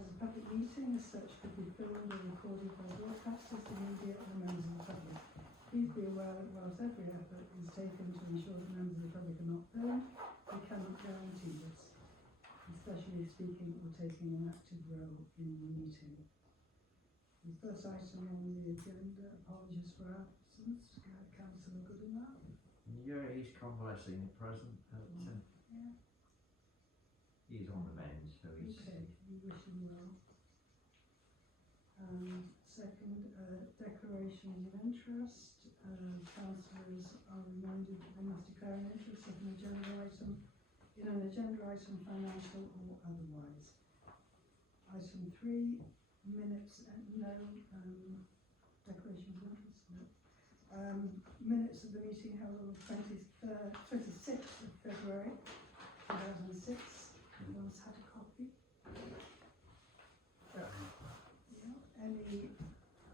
as a public meeting, as such could be filmed or recorded by broadcasters, the media or members of the public. Please be aware that whilst every effort is taken to ensure that members of the public are not filmed, we cannot guarantee this, especially if speaking or taking an active role in the meeting. The first item on the agenda, apologies for absence. Councillor good in that? Yeah, he's convalescing at present, but Yeah. he's on the mend, so he's... Okay, we wish him well. Second, declarations of interest. Councillors are reminded that they must declare an interest in an agenda item, financial or otherwise. Item 3, minutes, no declarations of interest, no. Minutes of the meeting held on the 26th of February 2006. Everyone's had a copy. Yeah. Any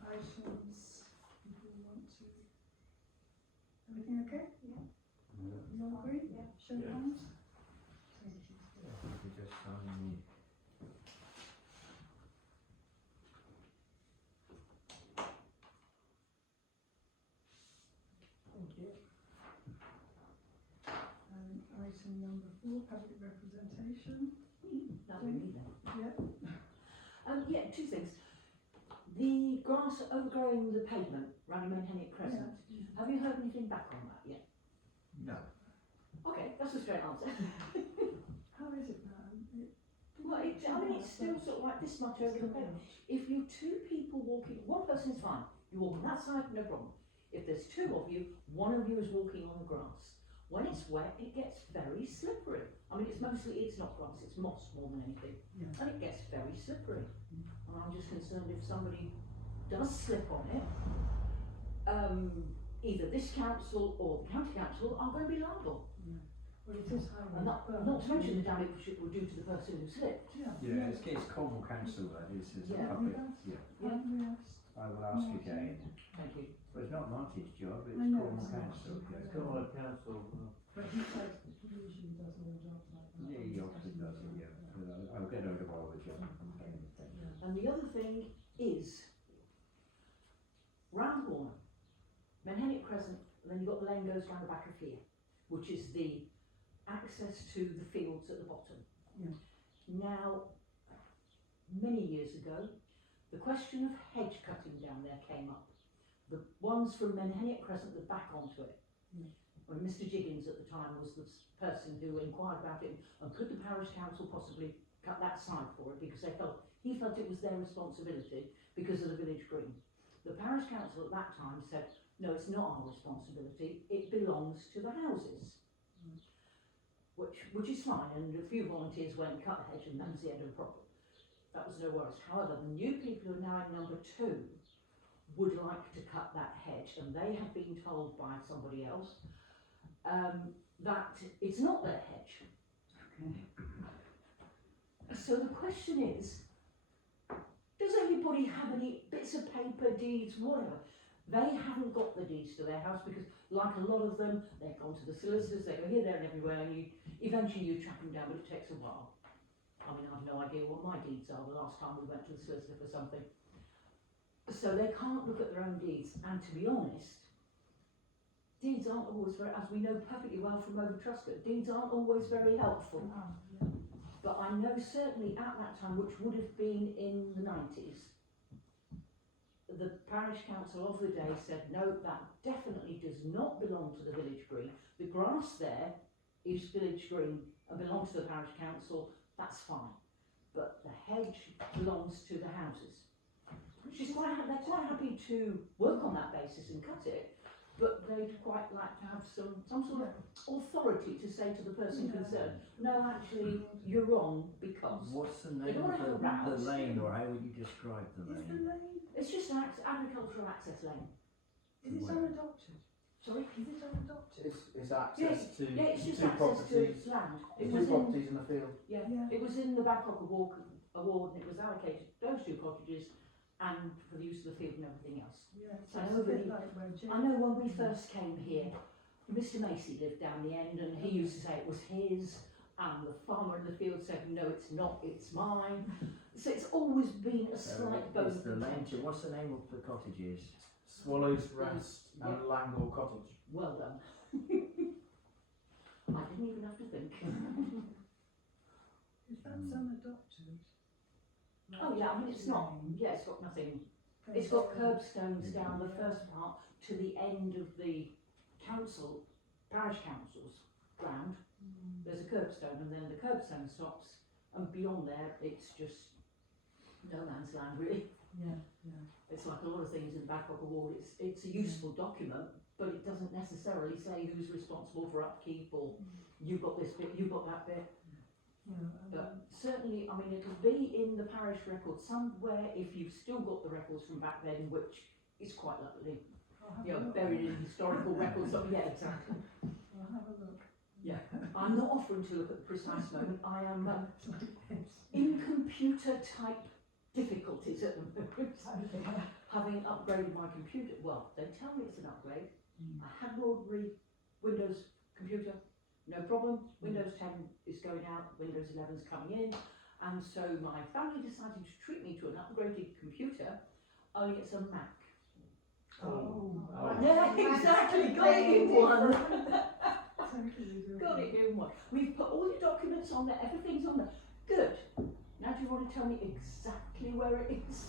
items people want to? Everything okay? Yeah. You all agree? Yeah. Show hands. Thank you. Yeah, if you just sign the... Thank you. Item number 4, public representation. That would be then. Yeah. Yeah, two things. The grass overgrowing the pavement around Menhennick Crescent. Yeah. Have you heard anything back on that yet? No. Okay, that's a straight answer. How is it now? Well, it's still sort of like this much over the pavement. If you two people walking, one person is fine. You walk on that side, no problem. If there's two of you, one of you is walking on the grass. When it's wet, it gets very slippery. I mean, it's not grass, it's moss more than anything. Yeah. And it gets very slippery. And I'm just concerned if somebody does slip on it, either this council or the county council are going to be liable. Yeah. Well, it is highway. And not to mention the damage it will do to the person who slipped. Yeah. Yeah, it's Cornwall Council that is a Yeah. public... Yeah, Yeah. I will ask again. Thank you. But it's not Monty's job, it's I know, Cornwall it's not. Council. Yeah, It's Cornwall Council. But he usually does all the jobs like that. Yeah, he often does it, yeah. But I'll get hold of all the job. And the other thing is, round the corner, Menhennick Crescent, and then you've got the lane goes round the back of here, which is the access to the fields at the bottom. Yeah. Now, many years ago, the question of hedge cutting down there came up. The ones from Menhennick Crescent that back onto it. Yeah. When Mr. Jiggins at the time was the person who inquired about it, and could the parish council possibly cut that side for it, because he felt it was their responsibility because of the village green. The parish council at that time said, no, it's not our responsibility, it belongs to the houses. Which is fine, and a few volunteers went and cut the hedge, and that was the end of the problem. That was no worries. However, the new people who are now in number 2 would like to cut that hedge, and they have been told by somebody else that it's not their hedge. So the question is, does anybody have any bits of paper, deeds, whatever? They haven't got the deeds to their house because, like a lot of them, they've gone to the solicitors, they go here, there and everywhere, and eventually you track them down, but it takes a while. I mean, I've no idea what my deeds are the last time we went to the solicitor for something. So they can't look at their own deeds, and to be honest, deeds aren't always very, as we know perfectly well from over Truscott, deeds aren't always very helpful. Yeah. But I know certainly at that time, which would have been in the 90s, the parish council of the day said, no, that definitely does not belong to the village green. The grass there is village green and belongs to the parish council, that's fine. But the hedge belongs to the houses. They're quite happy to work on that basis and cut it, but they'd quite like to have some sort of authority to say to the person concerned, no, actually, you're wrong because... What's the name don't of have the lane, or how would you describe the Is lane? the lane? It's just an agricultural access lane. Is it Where? unadopted? Sorry? Is it unadopted? It's access to Yeah, it's just two access properties. to land. It Two was in, properties in the field. yeah, Yeah. it was in the Babcock Award and it was allocated those 2 cottages and for the use of the field and everything else. Yeah, it's I a know bit the- like where Jane... I know when we first came here, Mr. Macy lived down the end and he used to say it was his, and the farmer in the field said, no, it's not, it's mine. So it's always been a slight bone It's of the name. contention. What's the name of the cottages? Swallow's Rest and Langle Cottage. Well done. I didn't even have to think. Is that son adopted? Oh yeah, I mean it's not, yeah, it's got nothing. It's got curbstones down the first part to the end of the council, parish council's ground. There's a curbstone and then the curbstone stops, and beyond there it's just no man's land really. Yeah. It's like a lot of things in the back of a wall. It's a useful document, but it doesn't necessarily say who's responsible for upkeep or you got this bit, you got that bit. But certainly, I mean, it'll be in the parish record somewhere if you've still got the records from back then, which is quite likely. Buried in historical records. Yeah, exactly. I'll have a look. Yeah, I'm not offering to look at the precise moment. I am in computer type difficulties at the moment. Having upgraded my computer, well, they tell me it's an upgrade. I had an ordinary Windows computer, no problem. Windows 10 is going out, Windows 11 is coming in, and so my family decided to treat me to an upgraded computer, only it's a Mac. Yeah, exactly, got it in one. Got it in one. We've put all your documents on there, everything's on there. Good. Now do you want to tell me exactly where it is?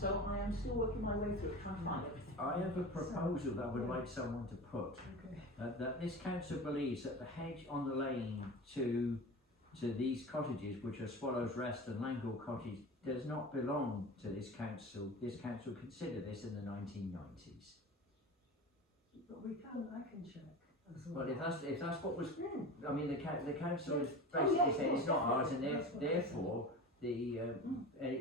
So I am still working my way through it, trying to find everything. I have a proposal that I would like someone to put. That this council believes that the hedge on the lane to these cottages, which are Swallow's Rest and Langle Cottage, does not belong to this council. This council considered this in the 1990s. But I can check as well. Well, if that's what was, I mean, the council is Oh, basically yeah, saying it's not ours, and That's what I therefore the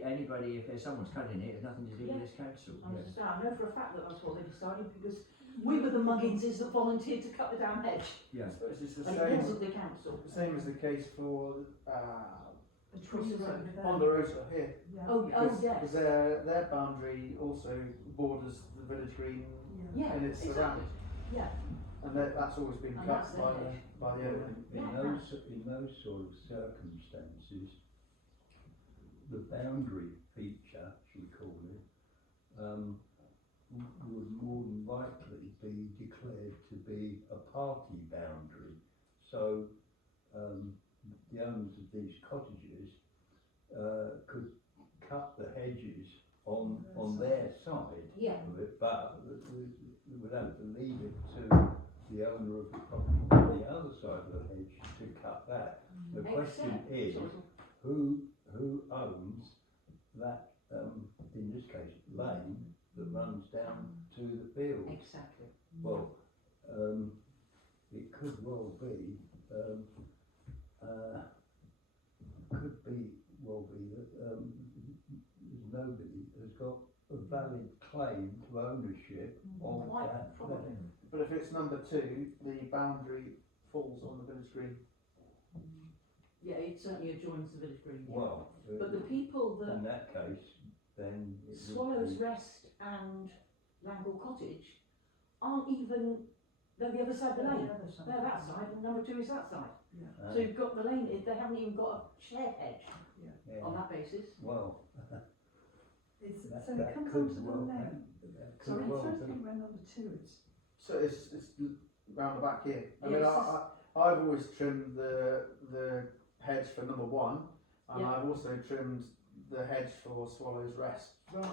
anybody, if someone's cutting it, has nothing to do with this council. I know for a fact that that's what they decided because we were the mugginses that volunteered to cut the damn hedge. Yeah. I suppose it's the And it same. wasn't the council. The same as the case for The trees over there. Ponderosa here. Yeah. Oh yes. Because their boundary also borders the village green Yeah, and it's exactly. surrounded. Yeah. And that's always been And cut that's by their the owner. In those sort of circumstances, the boundary feature, shall we call it, would more than likely be declared to be a party boundary. So the owners of these cottages could cut the hedges on their side Yeah. of it, but we would have to leave it to the owner of the property on the other side of the hedge to cut that. The question is, who owns that, in this case, lane that runs down to the field? Exactly. Well, it could well be, that nobody has got a valid claim to ownership of Quite that probably. land. But if it's number 2, the boundary falls on the village green. Yeah, it certainly adjoins the village green. Yeah. Well, But the people in that that case, then it would Swallow's be- Rest and Langle Cottage aren't even, they're the other side of the lane. They're that side and number 2 is that side. So you've got the lane, they haven't even got a shared hedge yeah. on that basis. Well, So it comes could onto the well lane. happen. That could Sorry, I'm well trying to be. think where number 2 is. So it's round the back here. I mean, Yes. I've always trimmed the hedge for number 1, and Yeah. I've also trimmed the hedge for Swallow's Rest Right.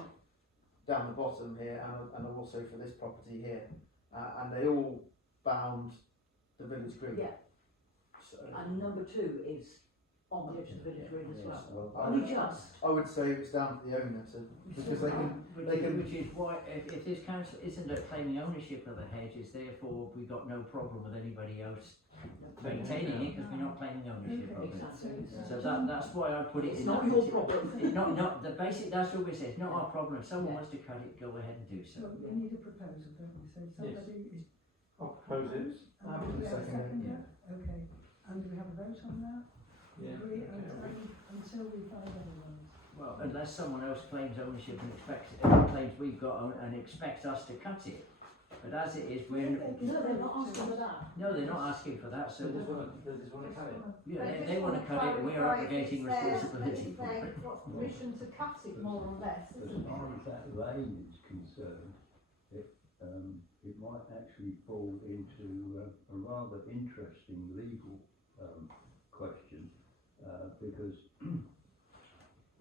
down the bottom here, and also for this property here, and they all bound the village green. Yeah. So And number 2 is on the edge of the village green as Yes, well. well, Only just. I would say it's down to the owner to, because they can. Which is why, if this council isn't claiming ownership of the hedges, therefore we've got no problem with anybody else maintaining it because we're not claiming ownership of it. Exactly. So that's why I put it It's in. not that your particular- problem. It's not the basic. That's what we say. It's not our problem. If someone Yeah. wants to cut it, go ahead and do so. So we need a proposal, don't we? So somebody is. I'll propose it. And do we have a seconder? Okay. And do we have a vote on that? Yeah. Agree until we find otherwise. Well, unless someone else claims ownership and claims we've got and expects us to cut it, But as it is, If we're, they can No, they're not talk to asking for us. that. no, they're not asking for that, so, They just wanna cut it. yeah, they wanna cut it, and we're abrogating responsibility for it. What's permission to cut it more or less, As isn't far it? as that lane is concerned, it might actually fall into a rather interesting legal question, because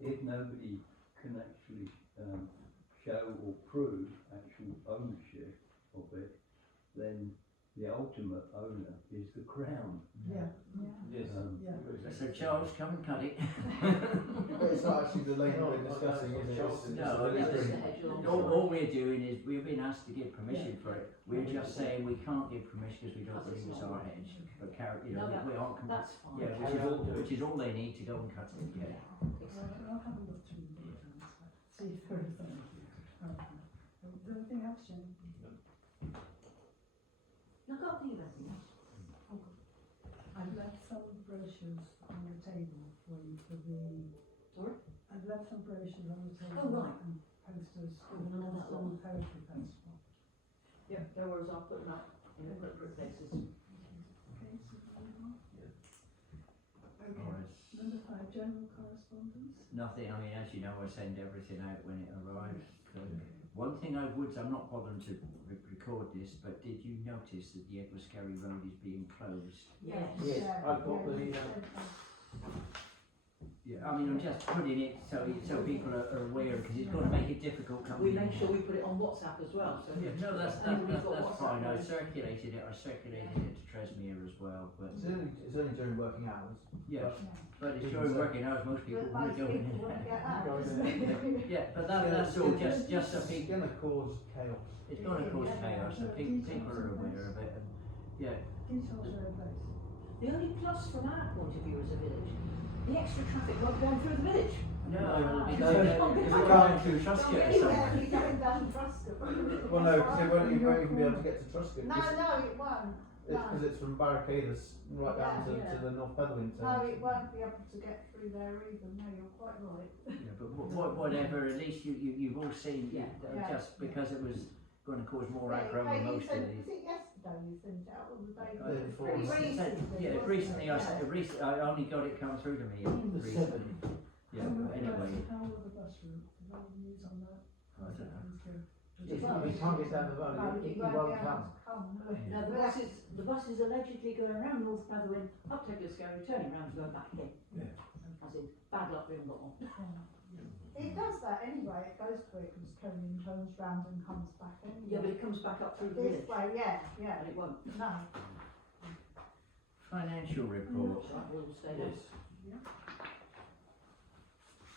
if nobody can actually show or prove actual ownership of it, then the ultimate owner is the Crown. Yeah, Yes. yeah. So Charles, come and cut it. But it's not actually the lane we're discussing, is it? It's No, the No, village it's green. the hedge along. All we're doing is, we've been asked to give permission for it, we're just saying we can't give permission because we don't believe it's our hedge, but you know, No, we aren't, That's fine. yeah, which is all they need to go and cut it, yeah. I'll have a look through the details, see if there is anything. Okay. Is there anything else, Jenny? No, I can't think of anything else. I've left some brochures on the table for you for the. Sorry? I've left some brochures on the table. Oh, right. And posters for Oh, the no, that Launceston one. Poetry Festival. Yeah, no worries, I'll put them up in appropriate places. Okay, so move on. Okay, Alright. number 5, general correspondence. Nothing, I mean, as you know, I send everything out when it arrives. So one thing I'm not bothering to record this, but did you notice that the Edward-Skerry Road is being closed? Yes. Yes, I've got the, Yeah, I mean, I'm just putting it so people are aware, because it's going to make it difficult We coming in. make sure we put it on WhatsApp as well, so. Yeah, no, that's Everybody's got fine. I WhatsApp. circulated it to Tresmere as well, but It's only during working hours. yeah, but it's during working hours, most people But want most to go in people want to there. get out, Go in isn't there. it? Yeah, but that's all, just so It's people, gonna cause chaos. it's going to cause chaos, so people are aware of it, and yeah. Details are in place. The only plus from our point of view as a village, the extra traffic won't go through the village. No, Because because you can't if get we're out. going through Truscott or Anywhere, something. you're going down Truscott. Well, no, because it won't even be able to get to Truscott. No, no, it won't. It's because it's from Barricaders right down Yeah. to the North Bedouin No, turn. it won't be able to get through there either, no, you're quite right. Yeah, but whatever, at least you've all seen, Yeah. just because it was going to cause more Yeah, aggro hey, than you most of sent- these. Was it yesterday you sent it out, or the day Yeah, before? before. Recently, Yeah, wasn't recently it? I only got it come through to me The recently. Yeah, How will but the anyway, bus- How will the bus route, is there any news on that? I don't know. we can't get down the road, No, he you won't won't be able come. to come, will you? No, the bus is allegedly going around North Bedouin, up Teglerscary, turning around and going back again. Yeah. As in, bad luck we haven't got one. It does that anyway, it goes to Ecclescombe and turns round and comes back anyway. Yeah, but it comes back up through the This village, way, yeah, and it won't. no. financial report. Right, we'll stay there. Yes.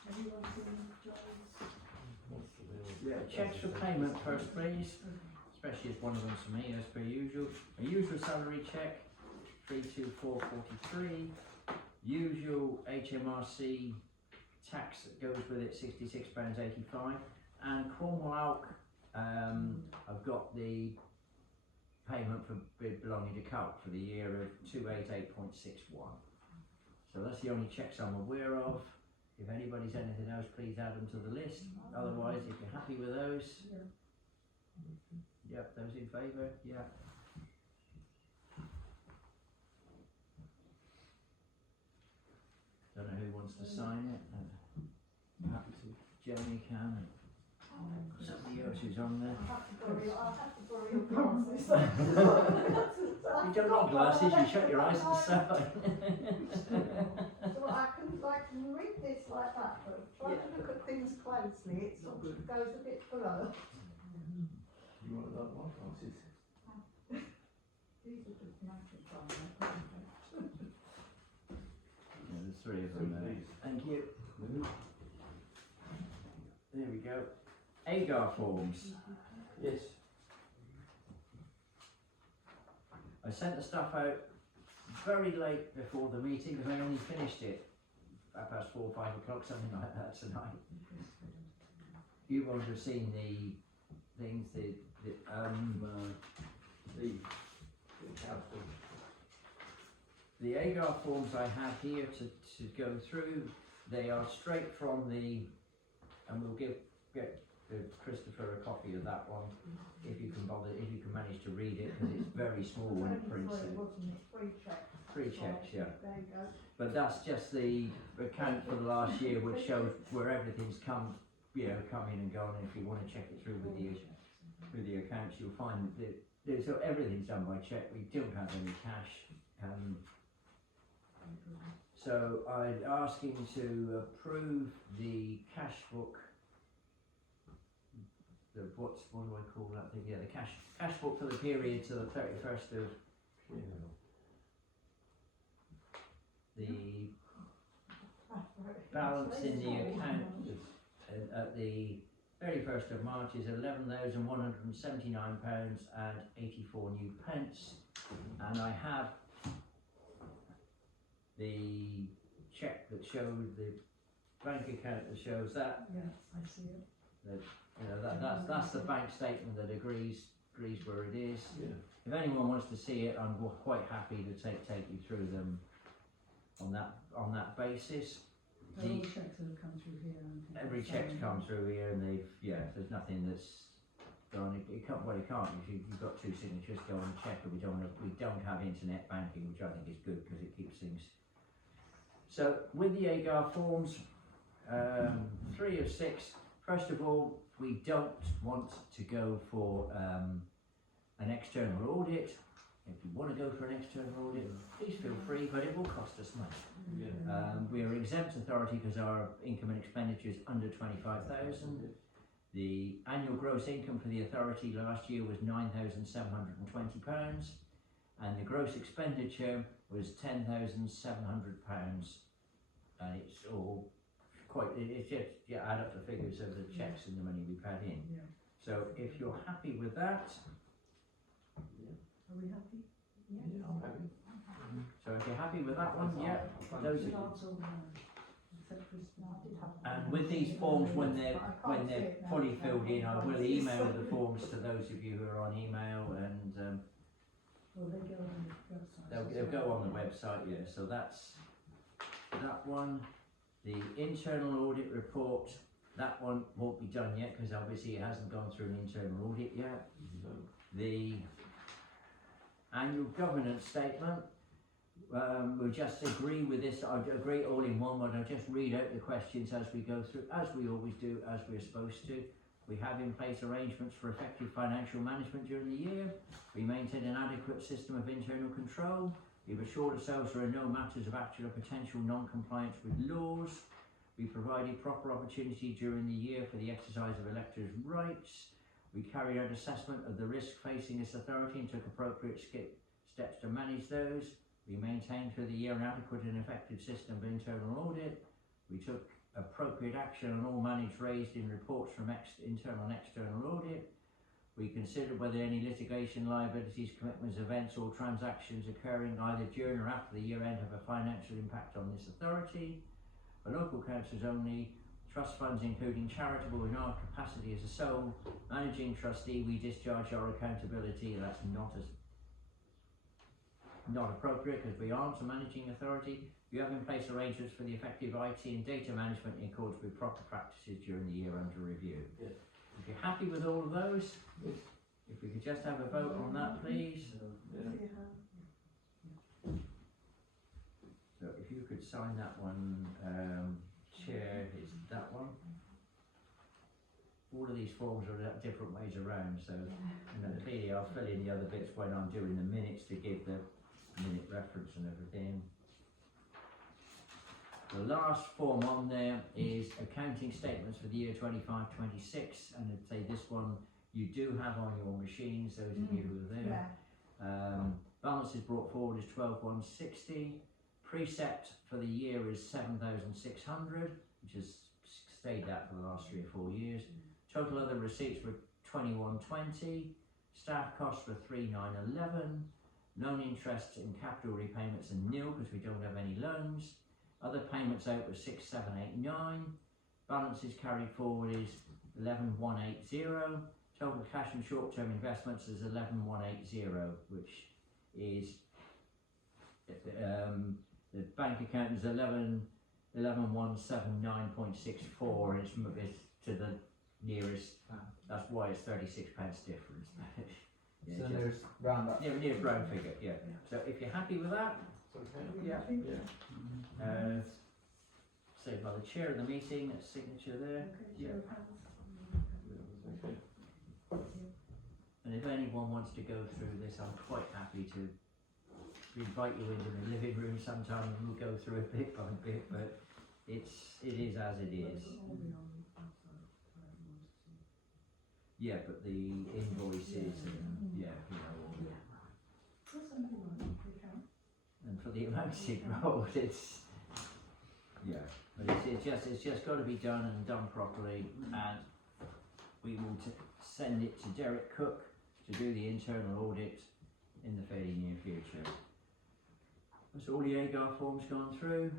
Everyone seen John's? What's the deal? Yeah, checks for payment first, please. Especially as one of them's for me, as per usual. A usual salary check, 32443. Usual HMRC tax that goes with it, £66.85. And Cornwall Alk, I've got the payment for bid belonging to Calc for the year of 288.61. So that's the only checks I'm aware of. If anybody's anything else, please add them to the list. Otherwise, if you're happy with those, Yeah. yep, those in favour, yeah. Don't know who wants to sign it. Happy to, Jeremy can, and somebody else who's on there. I'll have to borrow your glasses. You don't need glasses, you shut your eyes and sign. So I can read this like that, but try to look at things closely, it sort of goes a bit blur. You want that one, glasses? These are just magnifying. Yeah, there's three of them there. Thank you. There we go. AGAR forms. Yes. I sent the stuff out very late before the meeting because I only finished it at past 4 or 5 o'clock, something like that tonight. You won't have seen the things, the council. The AGAR forms I have here to go through, they are straight from the, and we'll get Christopher a copy of that one, if you can bother, if you can manage to read it, because it's very small when it prints it. Wasn't it? Free checks. Free checks, yeah. There you go. But that's just the account for the last year, which shows where everything's come in and gone. And if you want to check it through with the accounts, you'll find that so everything's done by cheque. We don't have any cash. So I'd ask him to approve the cash book. What do I call that thing? Yeah, the cash book for the period to the 31st of the balance in the account at the 31st of March is £11,179.84 new pence, and I have the cheque that shows the bank account that shows that. Yeah, I see it. That's the bank statement that agrees where it is. Yeah. If anyone wants to see it, I'm quite happy to take you through them on that basis. They're all checks that have come through here. Every check's come through here, and there's nothing that's gone. It can't. You've got two signatures. Go on and check, but we don't have internet banking, which I think is good because it keeps things. So with the AGAR forms, 3 of 6. First of all, we don't want to go for an external audit. If you want to go for an external audit, please feel free, but it will cost us money. Yeah. We are exempt authority because our income and expenditure is under 25,000. The annual gross income for the authority last year was £9,720, and the gross expenditure was £10,700. And it's all it's just add up the figures of the checks and the money we've had in. Yeah. So if you're happy with that, Are we happy? Yeah, I'm happy. so if you're happy with that one, those are, and with these forms, when they're fully filled in, I will email the forms to those of you who are on email, and Well, they go on the website. they'll go on the website. Yeah, so that's that one. The internal audit report, that one won't be done yet because obviously it hasn't gone through an internal audit yet. The annual governance statement, we'll just agree with this. I agree all in one, but I'll just read out the questions as we go through, as we always do, as we're supposed to. We have in place arrangements for effective financial management during the year. We maintain an adequate system of internal control. We've assured ourselves there are no matters of actual or potential non-compliance with laws. We provided proper opportunity during the year for the exercise of electors' rights. We carried out assessment of the risk facing this authority and took appropriate steps to manage those. We maintained through the year an adequate and effective system of internal audit. We took appropriate action on all matters raised in reports from internal and external audit. We considered whether any litigation, liabilities, commitments, events or transactions occurring either during or after the year end have a financial impact on this authority. For local councils only, trust funds including charitable in our capacity as a sole managing trustee, we discharge our accountability, and that's not appropriate because we aren't a managing authority. We have in place arrangements for the effective IT and data management in accordance with proper practices during the year under review. Yeah. If you're happy with all of those, if we could just have a vote on that, please. So if you could sign that one, Chair, is that one. All of these forms are different ways around, so clearly I'll fill in the other bits when I'm doing the minutes to give the minute reference and everything. The last form on there is accounting statements for the year 25-26, and I'd say this one you do have on your machines, those of you who are there. Balances brought forward is 12,160. Precept for the year is 7,600, which has stayed that for the last 3 or 4 years. Total other receipts were 2120. Staff costs were 3911. Loan interest and capital repayments are nil because we don't have any loans. Other payments out were 6789. Balances carried forward is 11180. Total cash and short-term investments is 11180, which is the bank account is 11179.64, and it's to the nearest, that's why it's 36 pence difference. Yeah, So just- there's round up. nearest round figure, yeah. So if you're happy with that, Yeah. say by the chair of the meeting, a signature there. Okay, Yeah. show of hands. And if anyone wants to go through this, I'm quite happy to invite you into the living room sometime and we'll go through it bit by bit, but it is as it is. Yeah, but the invoices and, yeah, you know, all that. For somebody like the account. And for the amounts involved, it's, yeah, but it's just got to be done and done properly, and we will send it to Derek Cook to do the internal audit in the fairly near future. So all the AGAR forms gone through.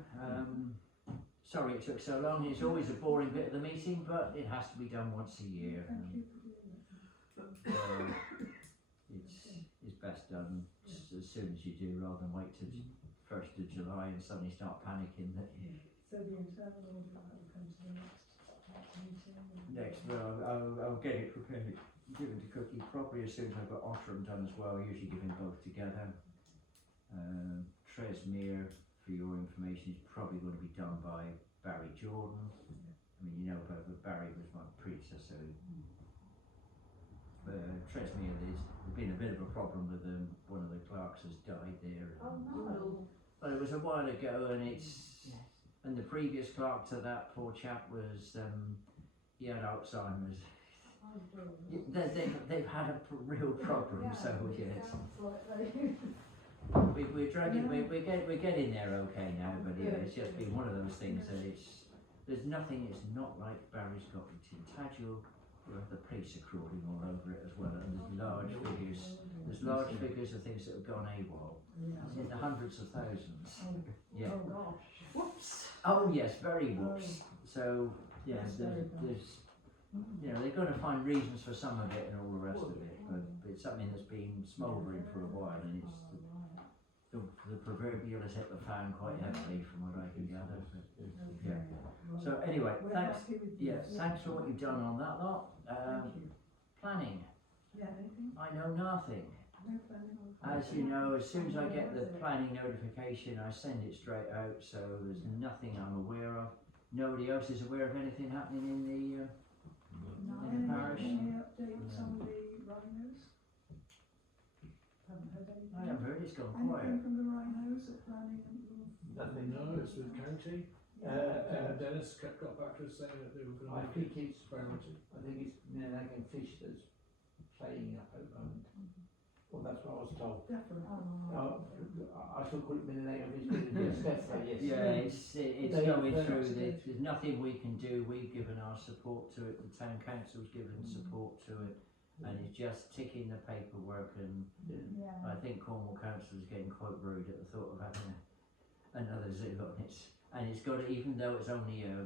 Sorry it took so long. It's always a boring bit of the meeting, but it has to be done once a year. Thank you for doing that. It's best done as soon as you do, rather than wait till 1st of July and suddenly start panicking that So the internal audit that will come to the next meeting. next. Well, I'll get it prepared, given to Cookie properly as soon as I've got Ottram done as well. I usually give them both together. Tresmere, for your information, is probably going to be done by Barry Jordan. I mean, you know, but Barry was my predecessor. Tresmere, there's been a bit of a problem with them. One of the clerks has died there. Oh no. Well, it was a while ago, and and the previous clerk to that poor chap was he had Alzheimer's. They've had a real problem, so yes. We're dragging, we're getting there okay now, but yeah, it's just been one of those things that there's nothing, it's not like Barry's got the Tintagel, or the police are crawling all over it as well, and there's large figures of things that have gone AWOL, in the hundreds of thousands. Yeah. Oh gosh. Whoops. Oh yes, very whoops. So, yeah, there's you know, they've got to find reasons for some of it and all the rest of it, but it's something that's been smouldering for a while, and it's the proverbial has hit the fan quite heavily from what I can gather. But, yeah. So anyway, thanks. Yes, thanks for what you've done on that lot. Planning. Yeah, anything? I know nothing. No planning or? As you know, as soon as I get the planning notification, I send it straight out. So there's nothing I'm aware of. Nobody else is aware of anything happening in the parish. Any updates on the rhinos? Haven't heard anything. I haven't heard, it's gone Anything quiet. from the rhinos at planning and? Nothing. No, it's with county. Dennis got back to us saying that they were going I to think it's priority. I think it's Minnehagan Fish that's playing up at the moment. Well, that's what I was told. Definitely. I shall call it Minnehagan Fish, but it's definitely, yes. Yeah, it's They- going they're through. upstairs. There's nothing we can do. We've given our support to it. The town council's given support to it, and it's just ticking the paperwork. And Yeah. I think Cornwall Council is getting quite rude at the thought of having another zoo on it. And it's got to, even though it's only a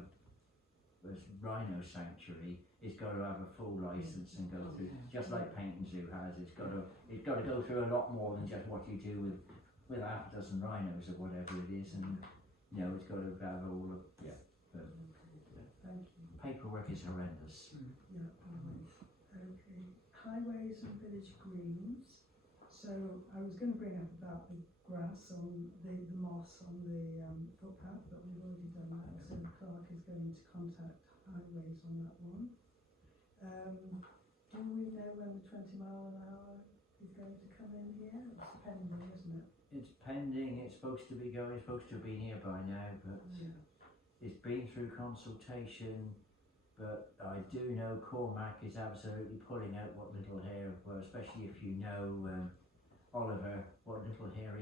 rhino sanctuary, it's got to have a full license and go through, just like Paynton Zoo has. It's got to go through a lot more than just what you do with half a dozen rhinos or whatever it is. And you know, it's got to have all of Thank you. paperwork is horrendous. Yeah, always. Okay. Highways and village greens. So I was going to bring up about the grass on the moss on the footpath, but we've already done that. So the clerk is going to contact highways on that one. Do we know when the 20-mile-an-hour is going to come in here? It's pending, isn't it? It's pending. It's supposed to be going. It's supposed to be here by now, but Yeah. it's been through consultation. But I do know Cormac is absolutely pulling out what little hair, well, especially if you know Oliver, what little hair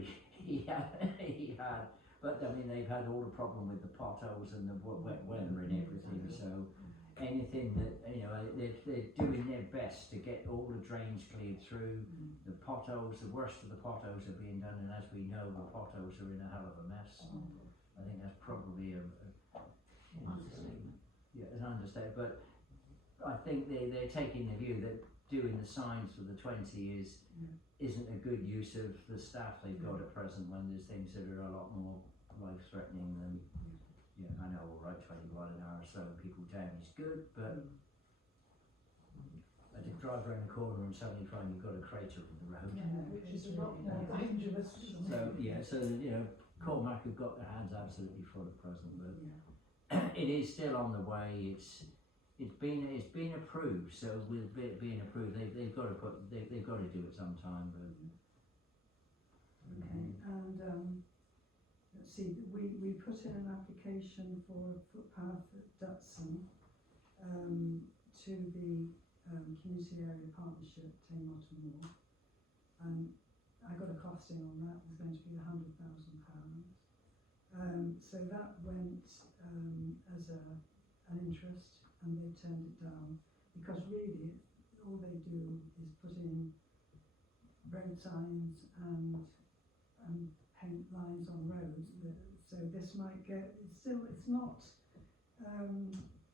he had. But I mean, they've had all the problem with the potholes and the wet weather and everything. So anything that, you know, they're doing their best to get all the drains cleared through. The potholes, the worst of the potholes are being done, and as we know, the potholes are in a hell of a mess. I think that's probably an understatement. Yeah, an understatement. But I think they're taking the view that doing the signs for the 20 isn't a good use of the staff they've got at present when there's things that are a lot more life-threatening than, yeah, I know, all right, 20 mile an hour slowing people down is good, but drive around the corner and suddenly find you've got a crater in the road. Which is a lot more Yeah. dangerous. So yeah, so you know, Cormac have got their hands absolutely full at present, but Yeah. it is still on the way. It's been approved. So with it being approved, they've got to do it sometime. But Okay, and let's see, we put in an application for a footpath at Dutson to the Community Area Partnership, Taymotter Moor, and I got a costing on that, it was going to be £100,000. So that went as an interest, and they turned it down, because really all they do is put in road signs and paint lines on roads. So this might go.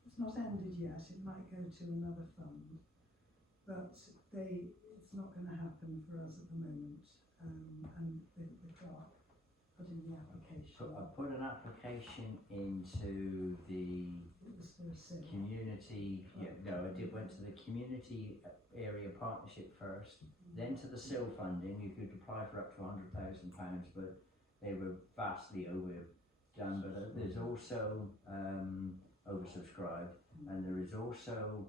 It's not ended yet. It might go to another fund, but it's not going to happen for us at the moment. And the clerk put in the application. I put an application into the It was for a sale. community. Yeah, no, I went to the community area partnership first, then to the SIL funding. You could apply for up to £100,000, but they were vastly overdone. But there's also oversubscribed, and there is also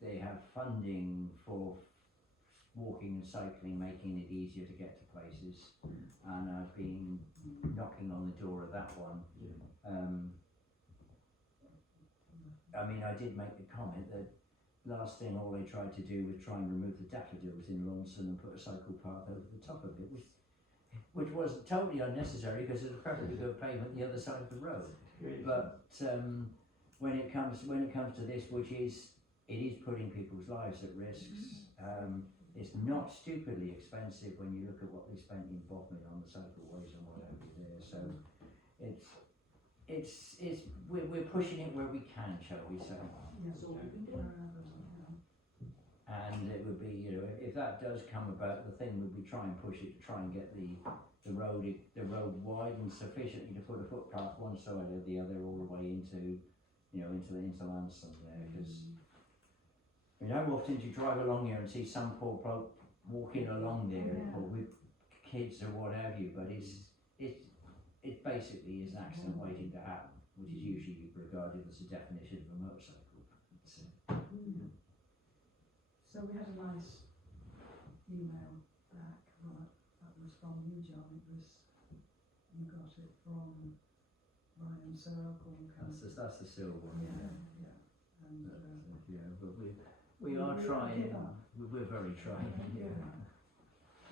they have funding for walking and cycling, making it easier to get to places, and I've been knocking on the door of that one. I mean, I did make the comment that last thing all they tried to do was try and remove the daffodils in Launceston and put a cycle path over the top of it, which was totally unnecessary because there's a perfectly good pavement the other side of the road. But when it comes to this, it is putting people's lives at risks. It's not stupidly expensive when you look at what they spent in Bodmin on the cycleways and what have you there. So we're pushing it where we can, shall we say? Yes. That's all we can do. And it would be, you know, if that does come about, the thing would be try and push it to try and get the road widened sufficiently to put a footpath one side or the other all the way into Launceston there, because I mean, how often do you drive along here and see some poor bloke walking along there, or with kids or what have you? But it basically is an accident waiting to happen, which is usually regarded as a definition of a motorcycle. So we had a nice email back. Well, that was from you, John. You got it from Ryan Circle. That's the silver one. Yeah. And But we are trying. We're very trying. yeah.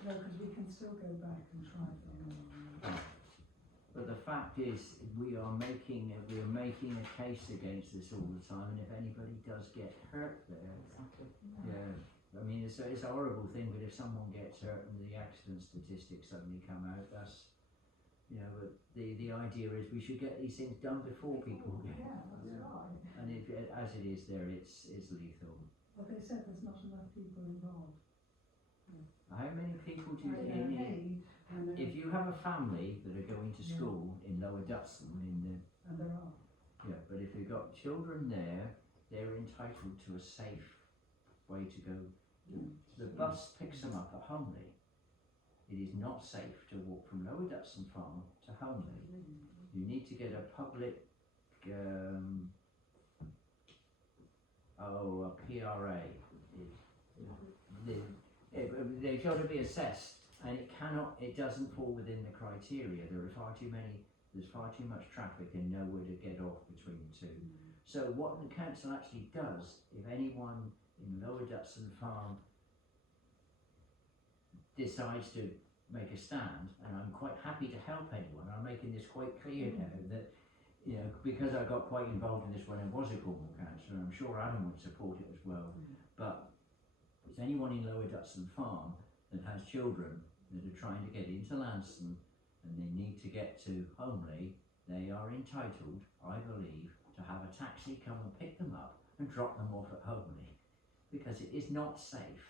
No, because we can still go back and try them. But the fact is, we are making a case against this all the time, and if anybody does get hurt there, yeah, I mean it's a horrible thing. But if someone gets hurt and the accident statistics suddenly come out, that's, you know. But the idea is we should get these things done before people get. Yeah, that's right. And if as it is there, it's lethal. Well, they said there's not enough people involved. How many people do you need? If you have a family that are going to school in Lower Dutson, And there are. yeah, but if you've got children there, they're entitled to a safe way to go. The bus picks them up at Holmley. It is not safe to walk from Lower Dutson Farm to Holmley. You need to get a public, a PRA. They've got to be assessed, and it doesn't fall within the criteria. There's far too much traffic and nowhere to get off between the two. So what the council actually does, if anyone in Lower Dutson Farm decides to make a stand, and I'm quite happy to help anyone, I'm making this quite clear now that, you know, because I got quite involved in this when I was a Cornwall councillor, and I'm sure Adam would support it as well, but if there's anyone in Lower Dutson Farm that has children that are trying to get into Launceston and they need to get to Holmley, they are entitled, I believe, to have a taxi come and pick them up and drop them off at Holmley, because it is not safe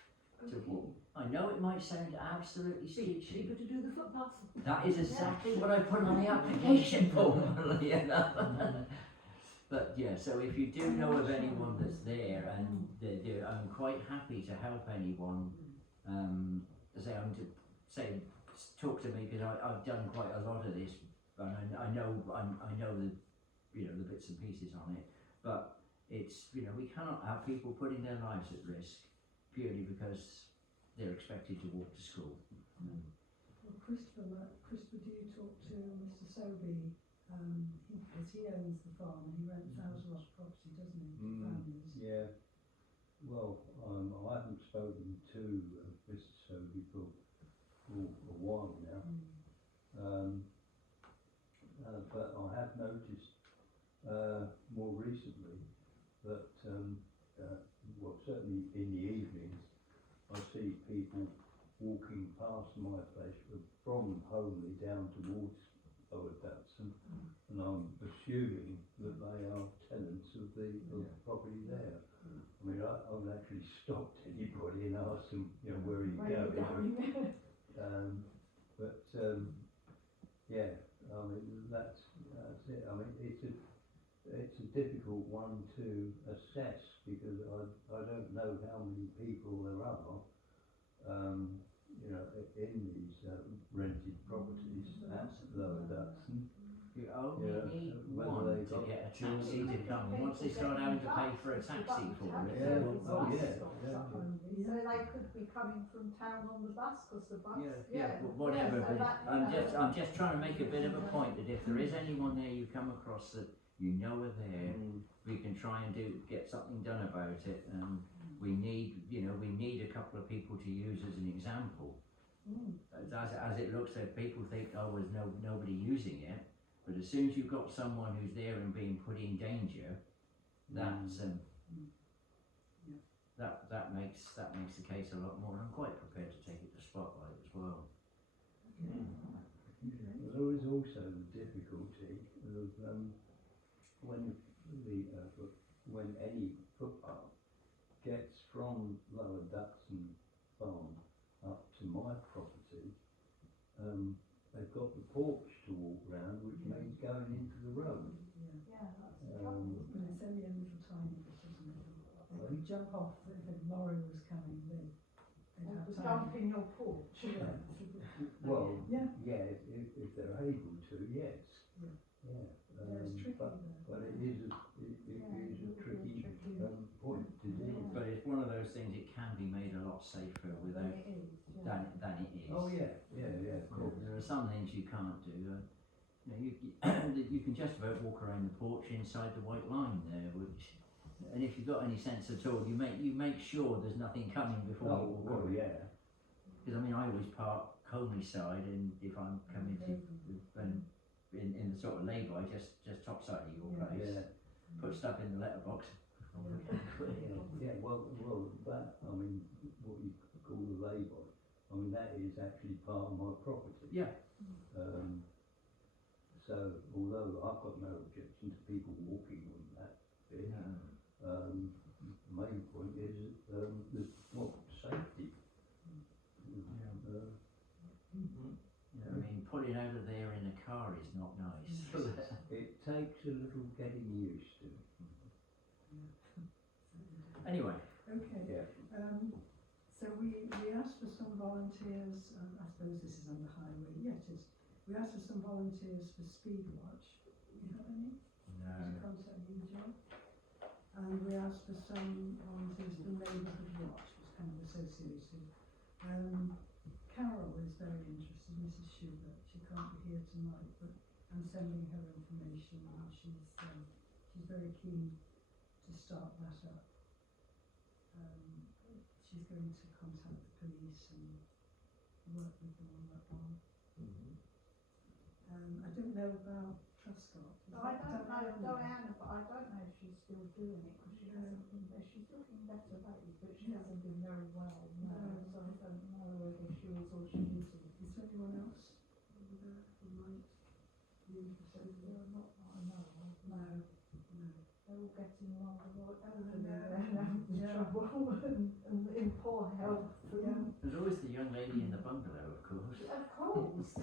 to walk. I know it might sound absolutely stupid. Cheaper to do the footpath. That is exactly what I put on the application form, funnily enough. But yeah, so if you do know of anyone that's there and I'm quite happy to help anyone. Talk to me because I've done quite a lot of this, and I know the the bits and pieces on it. But it's we cannot have people putting their lives at risk purely because they're expected to walk to school. Well, Christopher, do you talk to Mr. Sobey? Because he owns the farm and he rents out a lot of property, doesn't he, to families? Yeah. Well, I haven't spoken to Mr. Sobey for a while now. But I have noticed more recently that, well, certainly in the evenings, I see people walking past my place from Homely down towards Lower Datsun, and I'm assuming that they are tenants of the property there. I mean, I haven't actually stopped anybody and asked them, where are you going? Yeah, I mean, that's it. I mean, it's a difficult one to assess because I don't know how many people there are, in these rented properties at Lower Datsun. You only need one to get a taxi to come. Once they start having to pay for a taxi for it. So they could be coming from town on the bus because the bus. Whatever. So But I'm just trying to make a bit of a point that if there is anyone there you come across that are there, we can try and get something done about it. We need a couple of people to use as an example. As it looks, that people think, there's nobody using it. But as soon as you've got someone who's there and being put in danger, that makes the case a lot more. And I'm quite prepared to take it to spotlight as well. There is also the difficulty of when any footpath gets from Lower Datsun farm up to my property, they've got the porch to walk round, which means going into the road. But it's only a little tiny bit, isn't it? They could jump off if a lorry was coming, they'd have time. jump in your porch. Well, if they're able to, yes. It's tricky but it is a tricky point to deal with. But it's one of those things. It can be made a lot safer without than it is. Oh yeah, of course. There are some things you can't do. You can just about walk around the porch inside the white line there, and if you've got any sense at all, you make sure there's nothing coming before you walk around. Because I always park Homely side, and if I'm coming in the sort of lay-by, just top side of your place, put stuff in the letterbox. Well, that, what you call the lay-by, that is actually part of my property. Yeah. So, although I've got no objection to people walking on that bit, the main point is safety. Pulling out of there in a car is not nice. It takes a little getting used to. Anyway. Okay. Yeah. So we asked for some volunteers, I suppose this is on the highway, it is. We asked for some volunteers for Speed Watch. You have any? No. Contact you, Joe. And we asked for some volunteers for Neighbourhood Watch, which is kind of associated. Carol is very interested, Mrs. Schubert. She can't be here tonight, but I'm sending her information, and she's very keen to start that up. She's going to contact the police and work with them on that one. I don't know about Truscott. I don't know Diana, but I don't know if she's still doing it because she hasn't been there. She's looking better lately, but she hasn't been very well. So I don't know whether she is or she isn't. Is there anyone else over there who might be interested? Not that I know of. No. They're all getting rather elderly and having trouble and in poor health. There's always the young lady in the bungalow, of course. Of course.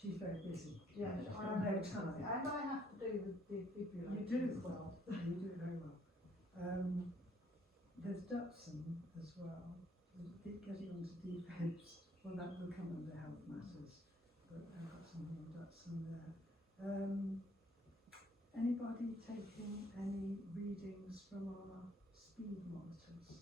She's very busy. Yeah, She's got no very tight. And I have to do with defibrillator. You do well. You do very well. There's Dutson as well. Getting onto defence. Well, that will come under health matters, but I've got something on Dutson there. Anybody taking any readings from our speed monitors?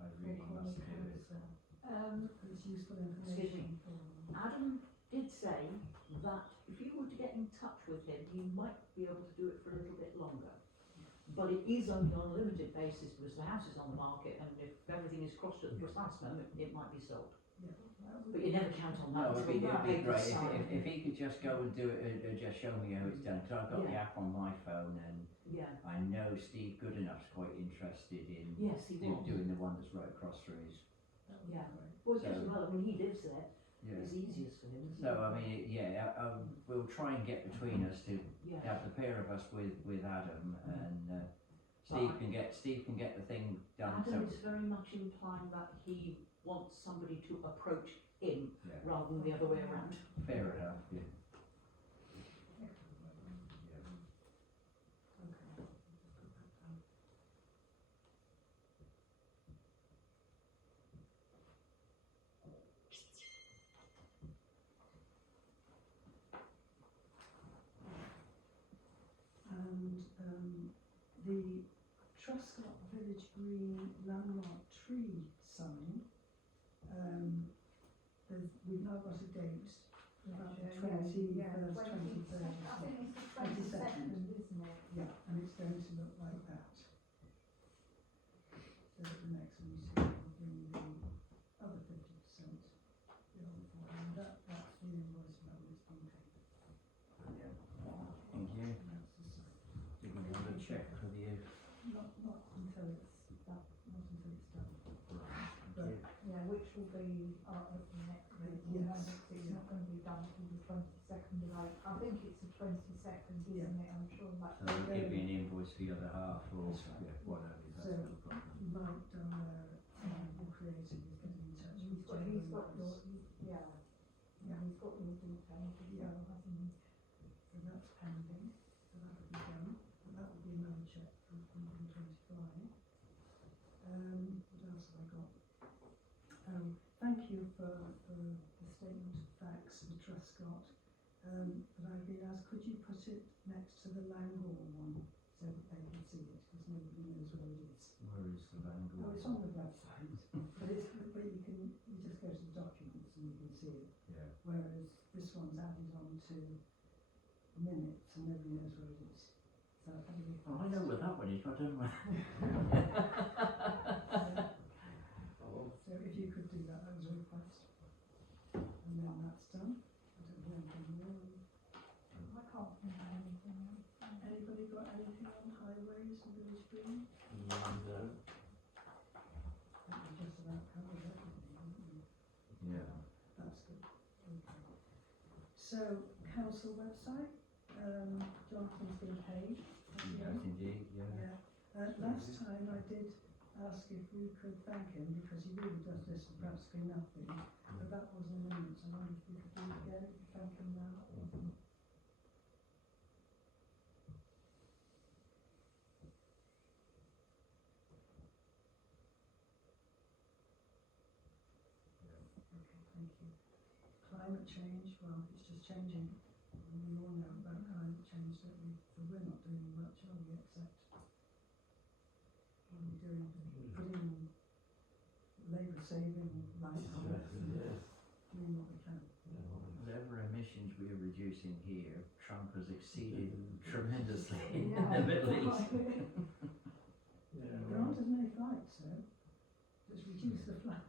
I really must do it. It's useful Excuse information me. for Adam did say that if you were to get in touch with him, he might be able to do it for a little bit longer. But it is only on a limited basis because the house is on the market, and if everything is crossed at the precise moment, it might be sold. But you never count on that. No, it'd be until great signed. if he could just go and do it, just show me how it's done, because I've got the Yeah. app on my phone, and Yeah. I know Steve Goodenough's quite interested in Yes, he was. doing the one that's right across through his. Yeah. Well, yes, So- well, I mean, he lives there. Yeah. It's easiest for him. Isn't So it? I mean, we'll try and get between us to Yeah. have the pair of us with Adam, and Steve can get the thing done. Adam is very much implying that he wants somebody to approach him Yeah, rather than the other way around. fair enough. Yeah. And the Truscott Village Green landmark tree sign, we've now got a date, about the 21st, 23rd. I think it's the 22nd. 22nd, isn't it? Yeah, and it's going to look like that. So at the next meeting, we'll bring the other 50% bill for, and that's the invoice that was being paid. Brilliant. Thank you. And that's the sign. Give me another check for you. Not until it's done, not until it's done. Thank you. Yeah, which will be at the next meeting. Yes. It's not going to be done until the 22nd of April. I think it's the 22nd, isn't it? I'm sure that's. So it'll give me an invoice for the other half, or That's right. yeah, whatever. That's So- no problem. Mike down there, more creative, is getting in touch with He's got your, Yeah. yeah, he's got your details as well, hasn't he? So that's pending, so that will be done, and that will be another check for 125. What else have I got? Thank you for the statement of facts for Truscott. But I've been asked, could you put it next to the Langall one so that they can see it, because nobody knows where it is. Where is the Vanguard? Oh, it's on the website, but you just go to the documents and you can see it. Yeah. Whereas this one's added on to minutes and nobody knows where it is. So I've had a look. Oh, I know where that one is, but I don't know where. So if you could do that, that was a request. And then that's done. I don't know anything more. I can't think of anything else. Anybody got anything on highways and village green? No. I think we just about covered everything, haven't we? Yeah. That's good. Okay. So, council website, Jonathan's been paid. Yes, indeed. Yeah. Yeah. Last time I did ask if we could thank him because he really does this for perhaps for nothing, but that was in minutes. I wonder if we could do it again, thank him now. Okay, thank you. Climate change, well, it's just changing. We all know about climate change, don't we? So we're not doing much, are we, except what are we doing? Putting labour saving lights on it and doing what we can. Whatever emissions we are reducing here, Trump has exceeded tremendously in Yeah. the Middle East. There aren't as many flights, though. Just reduce the flight.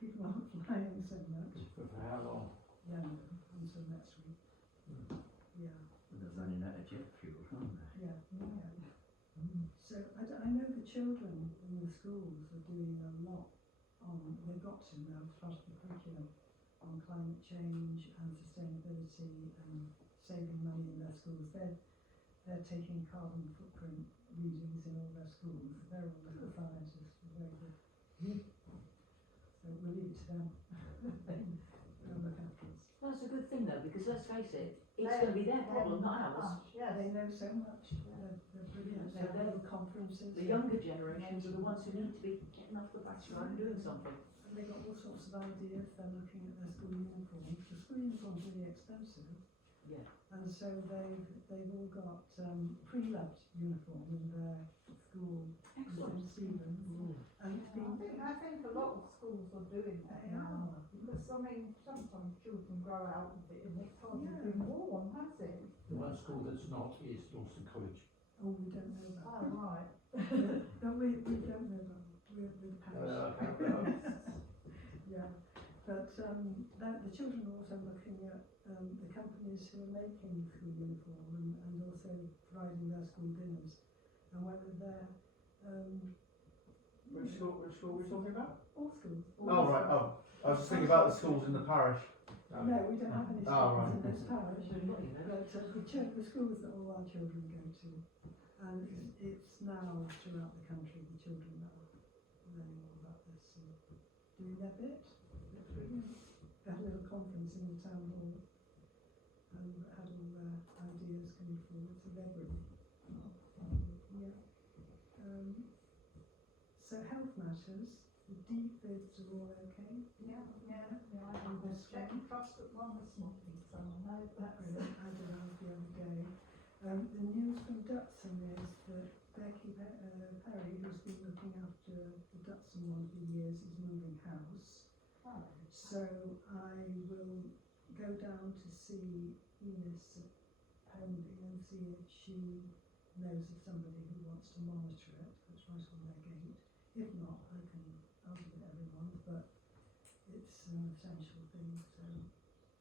People aren't flying so much. For how long? Yeah, no, until next week. Yeah, They're running out of jet fuel, aren't they? yeah, yeah. So I know the children in the schools are doing a lot on, they've got to now, as part of the curriculum, on climate change and sustainability and saving money in their schools. They're taking carbon footprint readings in all their schools. They're all little scientists, very good. So we'll leave it to them. They'll look after us. That's a good thing though, because let's face it, it's going to be their problem, not ours. Yes. They know so much, they're brilliant, Yeah. they have conferences. The younger generations are the ones who need to be getting off the backside and doing something. And they've got all sorts of ideas, they're looking at their school uniforms, the school uniforms are really expensive. Yeah. And so they've all got pre-loved uniform in their school, Excellent. St.Stephen. And it's been, I think a lot of schools are doing that they now. are. Because I mean, sometimes children grow out of it and it's hardly Yeah. been worn, has it? The one school that's not is Launceston College. Oh, we don't know that. Oh, right. No, we don't know that. We're the parish. Yeah, but the children are also looking at the companies who are making school uniform and also providing their school dinners, and whether they're Which school were we talking about? all schools. Oh, right, oh. I was just thinking about the schools in the parish. No, we don't have any Oh, schools right. in this parish, So, you know, but the schools that all our children go to, and it's now throughout the country the children are learning all about this and doing their bit. It's brilliant. We had a little conference in the town hall and had all their ideas coming forward, so they're brilliant. Yeah. So health matters, the DFIDs are all okay? Yeah. I was checking trust at one this morning, so I know that's Brilliant. I did ours the other day. The news from Dutson is that Becky Perry, who's been looking after the Dutson one for years, is moving house. So I will go down to see Eunice at Pemby and see if she knows of somebody who wants to monitor it. It's right on their gate. If not, I'll give it every month, but it's an essential thing. So,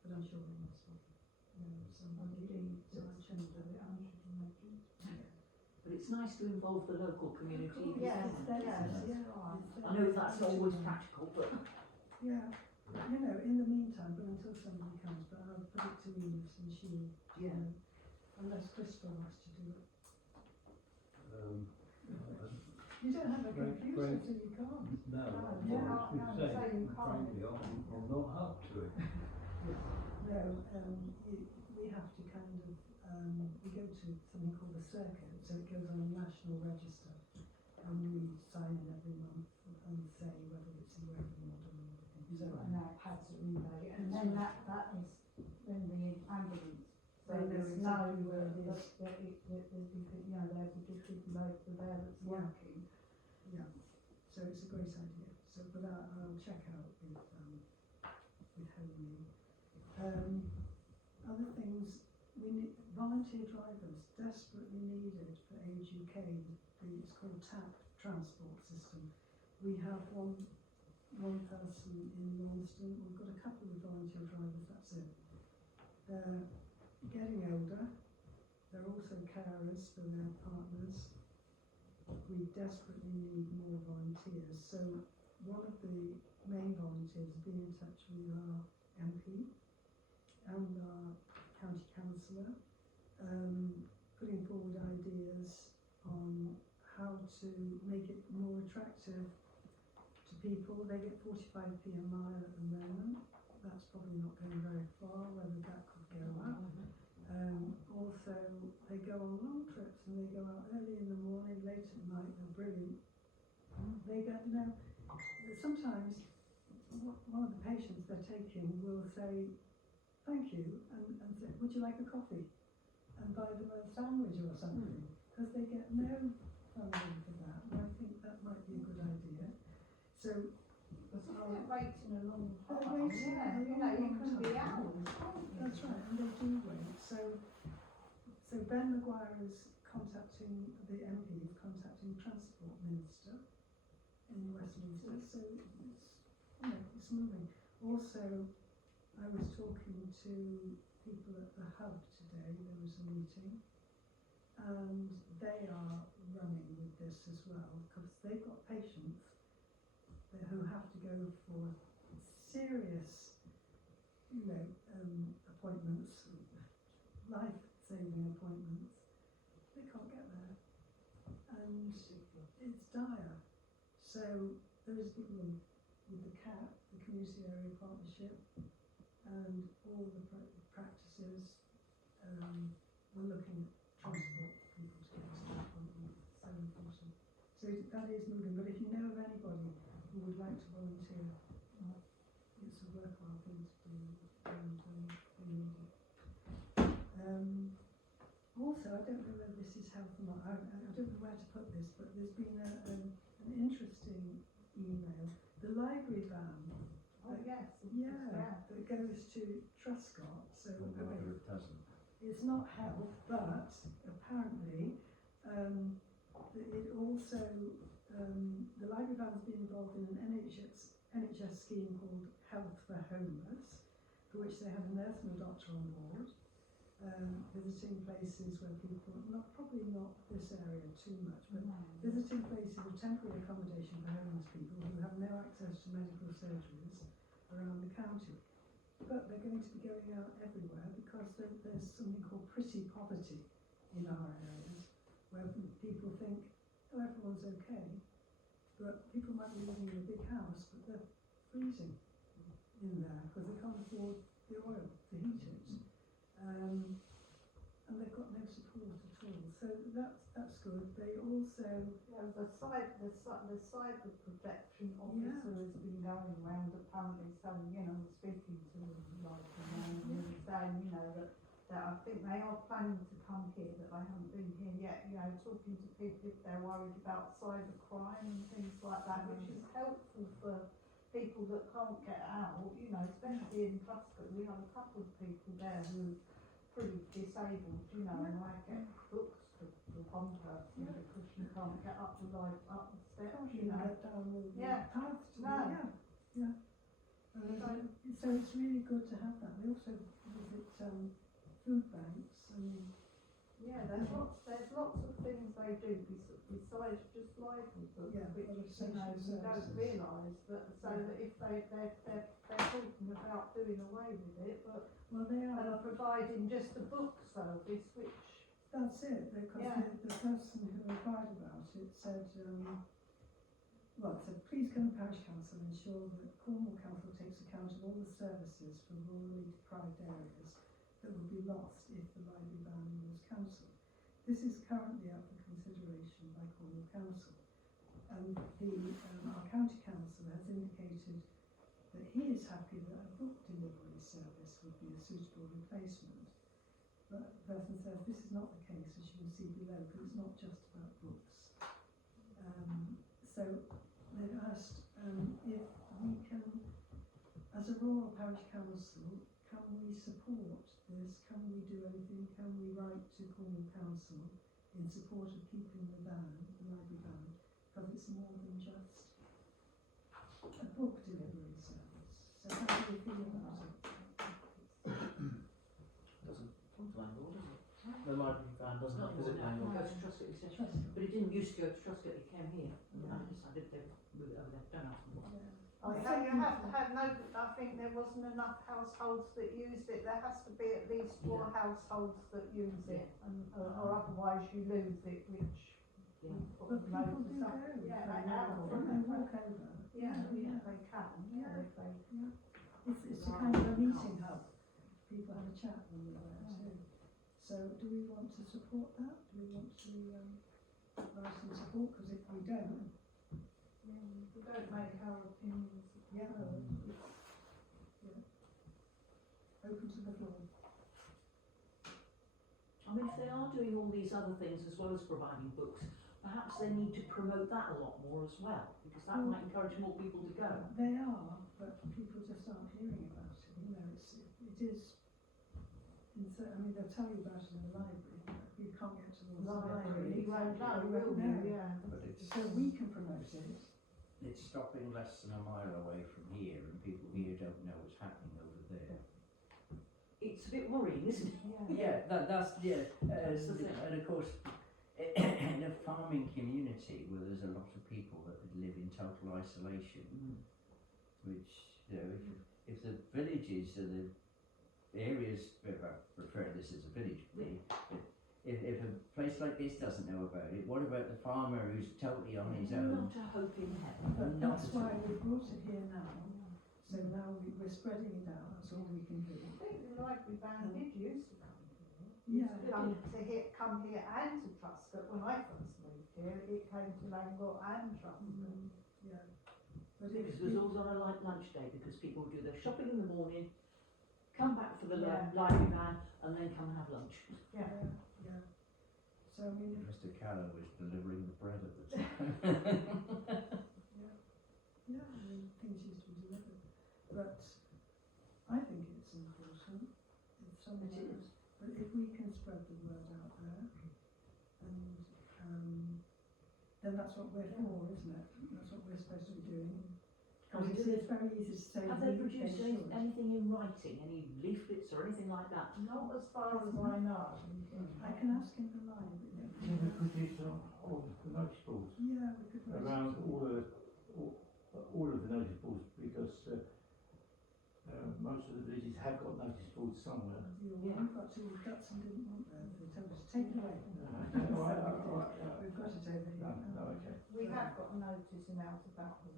but I'm sure they must have somebody. So I'll check it out. but it's nice to involve the local community. Yes, It's theirs, yes, yeah. right. It's I know theirs. that's not always practical, but Yeah, you know, in the meantime, but until somebody comes, but I'll put it to Eunice and she'll, Yeah. unless Crystal wants to do it. Uh, You don't have a Great, computer, great. so you can't. No, Yeah, I was no, going to so say, you can't. frankly, I'm not up to it. No, we have to kind of, we go to something called a circuit, so it goes on a national register, and we sign in every month and say whether it's working or doing everything. So, And that has a relay, and then that is then the ambulance. So They know there's exactly where it is. that there's a defibrillator there that's Yeah. working. yeah, so it's a great idea. So, but I'll check out with Homely. Other things, we need volunteer drivers desperately needed for Age UK. It's called TAP transport system. We have one person in Launceston. We've got a couple of volunteer drivers. That's it. They're getting older. They're also carers for their partners. We desperately need more volunteers. So one of the main volunteers has been in touch with our MP and our county councillor, putting forward ideas on how to make it more attractive to people. They get 45p a mile at the moment. That's probably not going very far, whether that could go up. Also, they go on long trips and they go out early in the morning, late at night. They're brilliant. They get, you know, sometimes one of the patients they're taking will say thank you and say, would you like a coffee, and buy them a sandwich or something, because they get no funding for that, and I think that might be a good idea. So Because they're waiting a long they're time. waiting Yeah, a you know, you long can be time. hours, can't you? That's right, and they do wait. So Ben Maguire is contacting the MP, is contacting Transport Minister in Westminster. So it's moving. Also, I was talking to people at the hub today. There was a meeting, and they are running with this as well because they've got patients who have to go for serious, appointments, life-saving appointments. They can't get there, and it's dire. So there is a big one with the CAP, the Community Area Partnership. and all the practices, we're looking at transport for people to get to the appointment. It's so important. So that is moving, but if you know of anybody who would like to volunteer, it's a worthwhile thing to do, and they need it. Also, I don't know whether this is helpful or not. I don't know where to put this, but there's been an interesting email. The library van. Oh, yes. Yeah, that goes to Truscott. So It doesn't. it's not health, but apparently it also the library van's been involved in an NHS scheme called Health for Homeless, for which they have a nurse and a doctor on board, visiting places where people, probably not this area too much, but visiting places of temporary accommodation for homeless people who have no access to medical surgeries around the county. But they're going to be going out everywhere because there's something called pretty poverty in our areas, where people think, oh, everyone's okay, but people might be living in a big house, but they're freezing in there because they can't afford the oil to heat it. And they've got no support at all. So that's good. They also the cyber protection officer has been going around apparently saying, speaking to them like and saying, that I think they are planning to come here, but they haven't been here yet, talking to people if they're worried about cyber crime and things like that, which is helpful for people that can't get out, especially in Truscott. We have a couple of people there who are pretty disabled, and I get books for one person because you can't get up the steps, get down the path to so it's really good to have that. We also visit food banks and there's lots of things they do besides just library books, which you don't realise, but so that if they're talking about doing away with it, but they are providing just a book service, which that's it, because the person who inquired about it said, please can the Parish Council ensure that Cornwall Council takes account of all the services for rurally deprived areas that would be lost if the library ban was cancelled. This is currently up for consideration by Cornwall Council, and our county council has indicated that he is happy that a book delivery service would be a suitable replacement. But the person says this is not the case, as you can see below, because it's not just about books. So they've asked if we can, as a rural parish council, can we support this? Can we do anything? Can we write to Cornwall Council in support of keeping the library ban? Because it's more than just a book delivery service. So how do you feel about it? Doesn't come to Angle, does it? The library van doesn't Not visit anymore, Angle. no, it goes to Truscott Extension. But it didn't used to go to Truscott, it came here. And I decided to move it over there. Don't ask me why. you have to have I think there wasn't enough households that used it. There has to be at least 4 households that use it, or otherwise you lose it, which But people do go. Yeah, they they have. walk over. they can. It's a kind of a meeting hub. People have a chat when they're there too. So do we want to support that? Do we want to write some support? Because if we don't, We don't make our opinions heard. Open to the floor. I mean, if they are doing all these other things as well as providing books, perhaps they need to promote that a lot more as well, because that might encourage more people to go. They are, but people just aren't hearing about it. It is. They'll tell you about it in the library. But you can't get to the library. You won't know, You won't will know. you? Yeah. But it's So we can promote it. it's stopping less than a mile away from here, and people here don't know what's happening over there. It's a bit worrying, isn't it? That's That's the thing. and of course, in a farming community where there's a lot of people that live in total isolation, which if the villages are the areas, if I refer to this as a village, really, if a place like this doesn't know about it, what about the farmer who's totally on his own? Not a hope in heaven. But that's why we brought it here now, So now we're spreading it out, that's all we can do. I think the library band did used to come here. Yeah. Come here and to Truscott. When I first moved here, it came to Langor and Truscott. Yeah. But Because it was always on a light lunch day, because people do their shopping in the morning, come back for the library van, and then come and have lunch. Yeah. Yeah. So I mean, Mr. Callow was delivering the bread at the time. yeah, I mean, things used to be delivered. But I think it's important if someone, It is. but if we can spread the word out there, and then that's what we're for, isn't it? That's what we're supposed to be doing. And Because it's very easy to say. Have they we produced should. anything in writing, any leaflets or anything like that? Not as far as I know. I can ask in the library. Can we produce all the notice boards Yeah, we could. around all of the notice boards, because most of the villages have got notice boards somewhere. We've got to, Dutton didn't want that, they told us to take it away. We've got to take it away. Okay. We have got a notice in out about the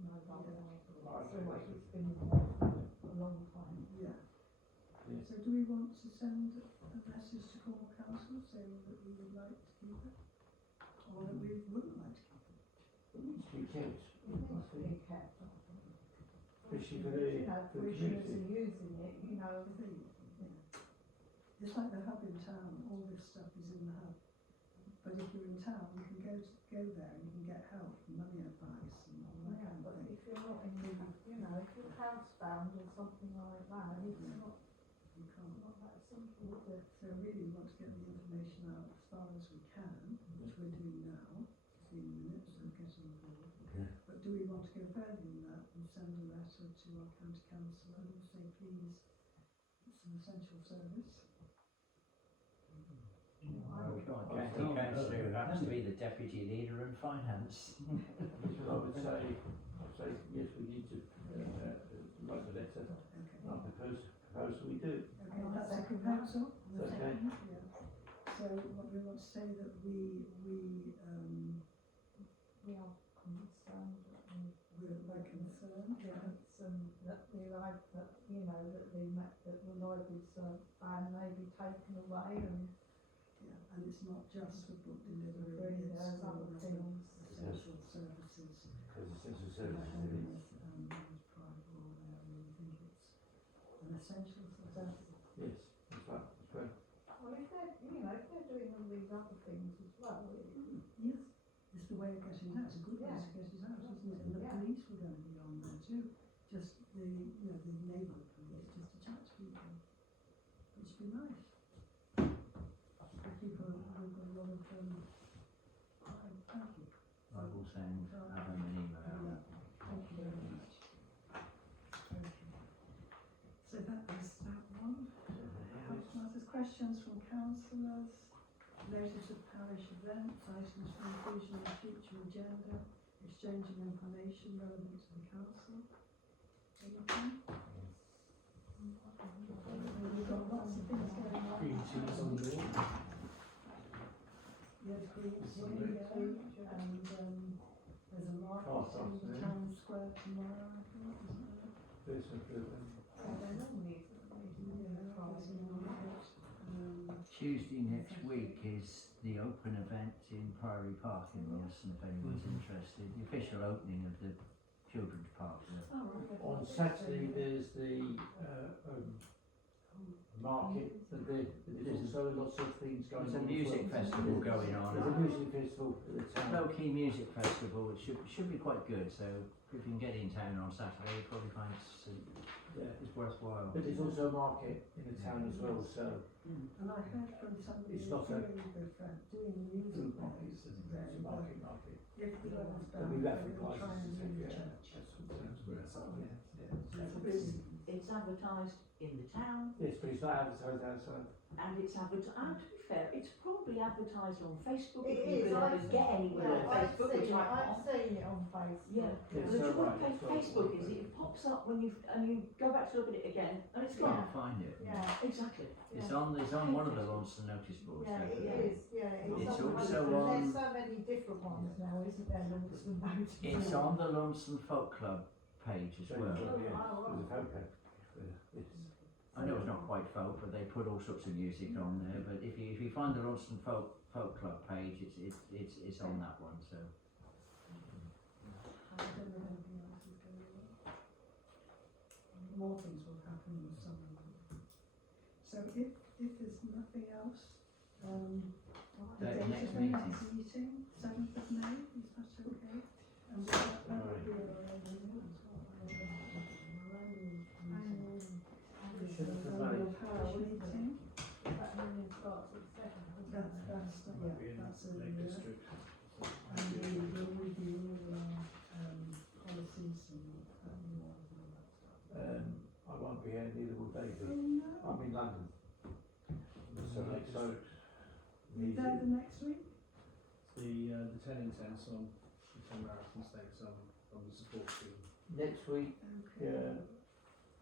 mobile library. Right, It's been a long time. Yeah. Yes. So do we want to send a message to Cornwall Council saying that we would like to keep it? Or that we wouldn't like to keep it? It needs to be kept, It needs I to think. be kept, I think. Especially for the Parishioners community. are using it, It's like the hub in town, all this stuff is in the hub. But if you're in town, you can go there and you can get help, money advice and all that kind of but thing. if you're not in the, if you're housebound or something like that, it's not, You can't. not that simple, is it? So really we want to get the information out as far as we can, which we're doing now, seeing minutes and getting on board. Yeah. But do we want to go further than that and send a letter to our county councillor and say, please, it's an essential service? County councillor happens to be the deputy leader in finance. Which I would say, yes, we need to write the letter. Okay. I propose we do. Okay, that's a proposal. Okay. Yeah. So what we want to say that we We are concerned that we're concerned. Yeah. that the library's ban may be taken away and Yeah, and it's not just for book delivery, there's it's other for things. essential services. Because essential Like services it is. private law there, we think it's an essential service. Yes, that's right, that's right. Well, if they're doing all these other things as well, Yes, it's the way of getting out, it's a good way Yeah. to get it out, isn't it? And the Yeah. police were going to be on there too, just the neighbourhood police, just to chat to people, which would be nice. The people who've got a lot of, thank you. I will send Adam an email. Thank you very much. Okay. So that is that one. House matters, questions from councillors, notice of parish events, items for inclusion in the future agenda, exchanging information relevant to the council. Anything? We've got lots of things going on. Green teas on the wall. Yes, green tea, yeah, and there's a market Oh, in the yeah. town square tomorrow, I think, isn't there? There's a good they normally Yeah, there's a market. Tuesday next week is the open event in Priory Park in Launceston, if anyone's interested. The official opening of the children's park there. On Saturday, there's the market, but there's also lots of things going on. There's a music festival going on. There's a music festival at the town. Low key music festival, which should be quite good. So if you can get in town on Saturday, you'll probably find it's worthwhile. But there's also a market in the town as well, so And I heard from somebody It's who's not a- doing the doing the music food there, markets, isn't it? It's a market. if the weather's But bad, we've they will advertised try and it, ring the yeah. church. It's advertised in the town, Yes, but it's not advertised outside. and it's advertised, and to be fair, it's probably advertised on Facebook, It if you is, can ever I've- get anywhere on I've Facebook, which I I've can't. seen it on Facebook. Yeah, Yes, but the so trouble right, with that's what Facebook it's is it pops up when you go back to look at it again, and it's You gone. can't find it. Yeah, Exactly. It's on one of the Launceston notice boards. yeah, so- it is, yeah. It's on- also There's on- so many different ones now, isn't there, Launceston notices? It's on the Launceston Folk Club page as Same well. as well, yeah, there's a folk page for this. I know it's not quite folk, but they put all sorts of music on there. But if you find the Launceston Folk Club page, it's on that one. So I don't know if anything else is going on. More things will happen in the summer. So if there's nothing else, the date next of the meeting. next meeting, 7th of May, is that okay? And that will be our annual parish meeting. That meeting starts at 7. That's Might be in that's Lake earlier. District. And we'll review all our policies and manuals and all that stuff. I won't be here, neither will Oh David. no, I'm in London. So, Lake so, you there the next week? The 10 in 10 song, the 10 marathon stakes on the support team. next week, Okay.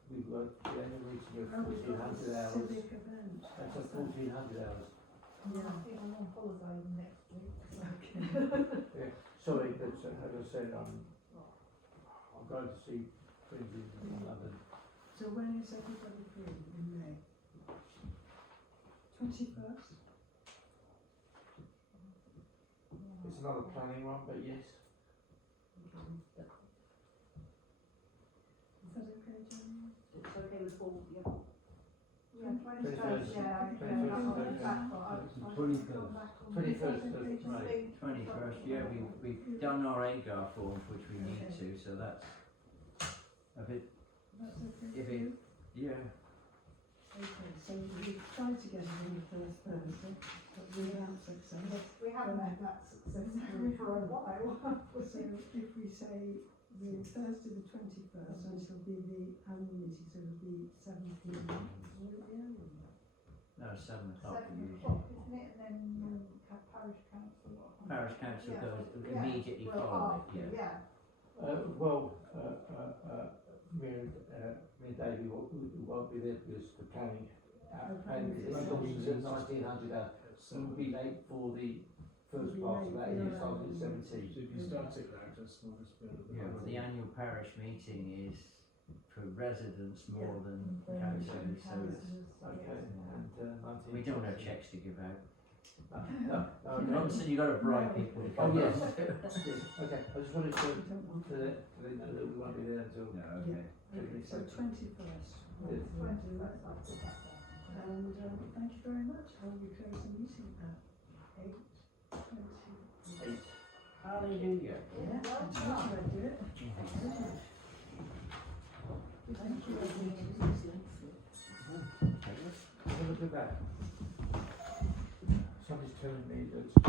we've got the annual meeting of Oh, we've got 1400 a hours. civic event. That's at 1400 hours. Yeah. I think I'm on holiday next week. So. Yeah, sorry, that's, as I said, I'm going to see friends in London. So when is everybody free in May? 21st? It's another planning one, but yes. Is that okay, Jenny? It's okay with all, yeah. Yeah, 21st, 21st, yeah, I'm 21st, back, but I 21st. 21st of May. 21st, yeah, we've done our AGAR forms, which we need to, so that's a bit, That's okay if for it, you? yeah. Okay, so we tried to get it in the first Thursday, but without success. Yes, we haven't had that successfully for a while. So if we say the Thursday the 21st, and it'll be the annual meeting, so it'll be 7 p.m. Will it be earlier than that? No, 7 o'clock 7 usually. o'clock, isn't it? And then parish council. Parish council Yeah. goes Yeah. immediately Well, following after, it, yeah. Me and Davey won't be there because the planning, Okay. and it's at 1900 hours. So we'll be late for the first part of that, and it starts at 17. So if you start it now, just we'll just build it. Yeah, well, the annual parish meeting is for residents more than Yeah. councillors, so Okay, and 19. we don't have cheques to give out. No, Launceston, you've got to bribe people to come. Oh, yes. Yes, okay, I just wanted We don't want to let you know that we won't be there until. No, okay. Okay, so 21st. Yes. We'll do that. And thank you very much. I will close the meeting at 8:20. Hallelujah. Yeah, I told you I'd do it. Thank you. Have a look at that. Somebody's telling me that